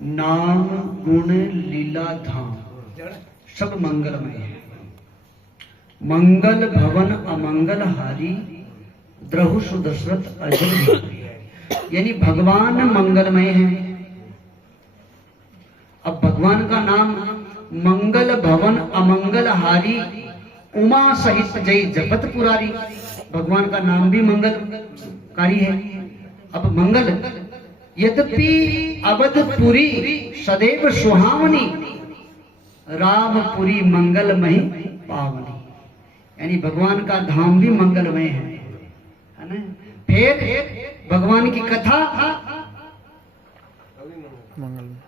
नाम गुण लीला धाम सब मंगलमय है। मंगल भवन अमंगल हारी द्रहु सुदशरथ अजर, यानी भगवान मंगलमय है। अब भगवान का नाम मंगल भवन अमंगल हारी उमा सहित जय जपत पुरारी, भगवान का नाम भी मंगलकारी है। अब मंगल, यद्यपि अवधपुरी सदैव सुहावनी रामपुरी मंगलमय पावनी, यानी भगवान का धाम भी मंगलमय है ना। फिर भगवान की कथा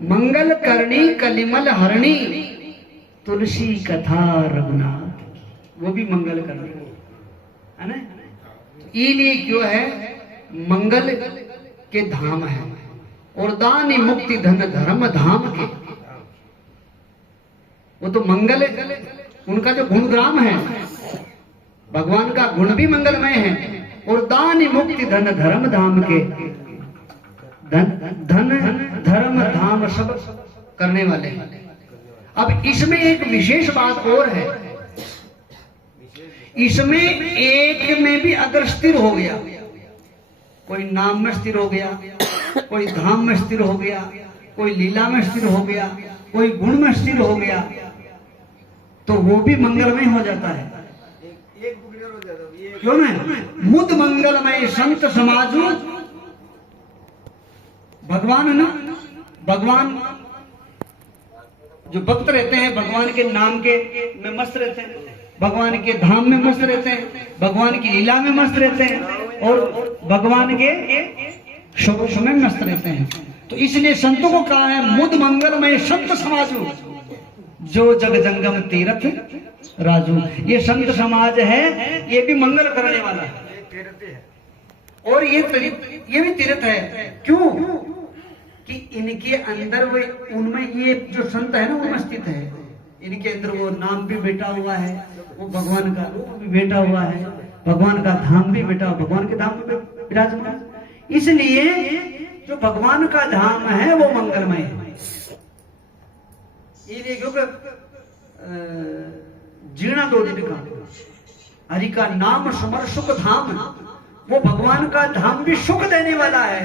मंगल करणी कलिमल हरणी तुलसी कथा रघुनाथ, वो भी मंगल करनी है ना। इसलिए क्यों है, मंगल के धाम है और दान मुक्ति धन धर्म धाम के, वो तो मंगल उनका जो गुणग्राम है, भगवान का गुण भी मंगलमय है और दान मुक्ति धन धर्म धाम के, धन धर्म धाम सब करने वाले हैं। अब इसमें एक विशेष बात और है, इसमें एक में भी अगर स्थिर हो गया, कोई नाम में स्थिर हो गया, कोई धाम में स्थिर हो गया, कोई लीला में स्थिर हो गया, कोई गुण में स्थिर हो गया, तो वो भी मंगलमय हो जाता है। क्यों नहीं? मुद मंगलमय संत समाजू, भगवान ना, भगवान जो भक्त रहते हैं भगवान के नाम के में मस्त रहते हैं, भगवान के धाम में मस्त रहते हैं, भगवान की लीला में मस्त रहते हैं और भगवान के शुभ में मस्त रहते हैं। तो इसलिए संतों को कहा है मुद मंगलमय संत समाजू, जो जग जंगम तीर्थ राजू। ये संत समाज है, ये भी मंगल करने वाला है और ये भी तीर्थ है। क्यों? कि इनके अंदर वे, उनमें ये जो संत है ना, उनमें स्थित है। इनके अंदर वो नाम भी बैठा हुआ है, वो भगवान का रूप भी बैठा हुआ है, भगवान का धाम भी बैठा, भगवान के धाम में विराजमान। इसलिए जो भगवान का धाम है वो मंगलमय है। ये क्योंकि जीना 2 दिन का हरि का नाम सुमर सुख धाम, वो भगवान का धाम भी सुख देने वाला है,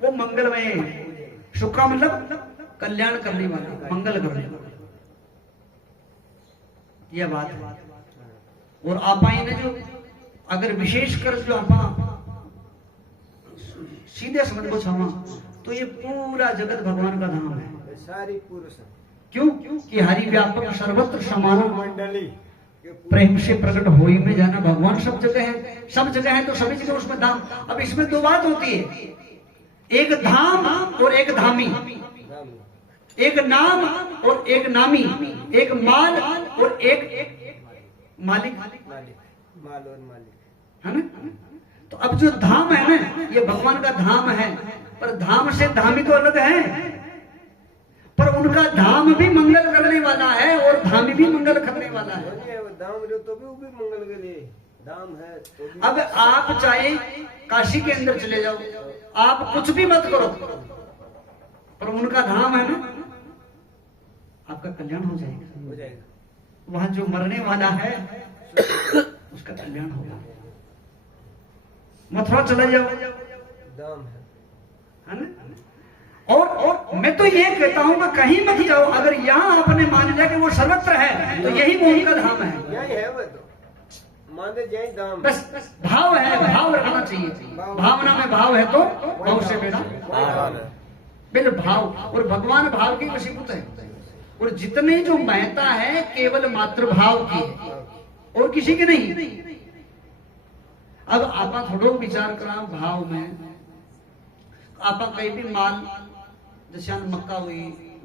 वो मंगलमय है। सुख का मतलब कल्याण करने वाला, मंगल करने वाला, यह बात है। और आपा ने जो अगर विशेष कर जो आपा सीधे समझ को छावा, तो ये पूरा जगत भगवान का धाम है, सारी पुरुष। क्यों? कि हरि व्यापक सर्वत्र समान मंडली प्रेम से प्रकट होई में जाना, भगवान सब जगह है, सब जगह है तो सभी जगह उसमें धाम। अब इसमें 2 बात होती है, एक धाम और एक धामी, एक नाम और एक नामी, एक माल और एक मालिक, माल और मालिक, है ना। तो अब जो धाम है ना, ये भगवान का धाम है, पर धाम से धामी तो अलग है, पर उनका धाम भी मंगल करने वाला है और धामी भी मंगल करने वाला है। धाम जो तो भी मंगल के लिए धाम है। तो अब आप चाहे काशी के अंदर चले जाओ, आप कुछ भी मत करो, पर उनका धाम है ना, आपका कल्याण हो जाएगा। वहां जो मरने वाला है उसका कल्याण होगा। मथुरा चले जाओ, धाम है ना। और मैं तो ये कहता हूं कि कहीं मत जाओ, अगर यहाँ आपने मान लिया कि वो सर्वत्र है, तो यही वो उनका धाम है, यही है वो तो धाम। बस भाव है, भाव रखना चाहिए, भावना में भाव है तो भाव से बेड़ा बिल भाव। और भगवान भाव की वशीभूत है, और जितने जो महत्ता है केवल मात्र भाव की है और किसी की नहीं। अब आपा थोड़ो विचार करा भाव में, आपा कहीं भी माल जैसे मक्का हुई,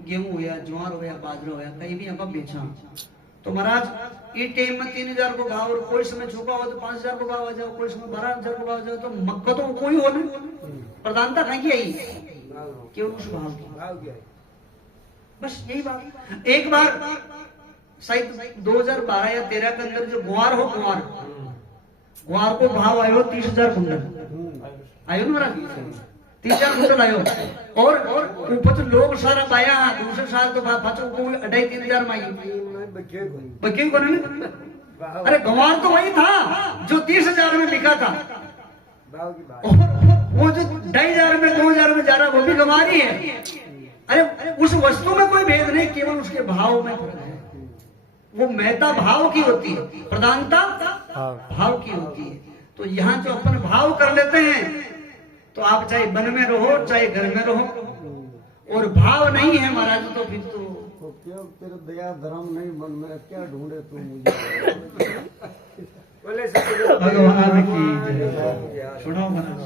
गेहूं हुआ, ज्वार हुआ, बाजरा हुआ, कहीं भी आप बेचा, तो महाराज ये टाइम में 3000 को भाव, और कोई समय छुपा हो तो 5000 को भाव आ जाओ, कोई समय 12000 को भाव आ जाओ, तो मक्का तो कोई हो ना, प्रधानता कहीं आई क्यों उस भाव की। बस यही बात। एक बार शायद 2012 या 13 के अंदर जो गुआर हो, गुआर को भाव आयो 30,000 कुंटल आयो ना महाराज। 3-4 कुंटल आयो और ऊपर लोग सारा पाया दूसरे साल तो फचो को 2.5-3 माई बच्चे को नहीं। अरे गंवार तो वही था जो 30,000 में बिका था और वो जो 2,500 में 2,000 में जा रहा वो भी गंवार ही है। अरे उस वस्तु में कोई भेद नहीं, केवल उसके भाव में फर्क है। वो महत्ता भाव की होती है, प्रधानता भाव की होती है। तो यहाँ जो अपन भाव कर लेते हैं तो आप चाहे वन में रहो चाहे घर में रहो और भाव नहीं है महाराज तो फिर तो क्या तेरा दया धर्म नहीं मन में क्या ढूंढे तू मुझे भगवान की जय। सुनो महाराज।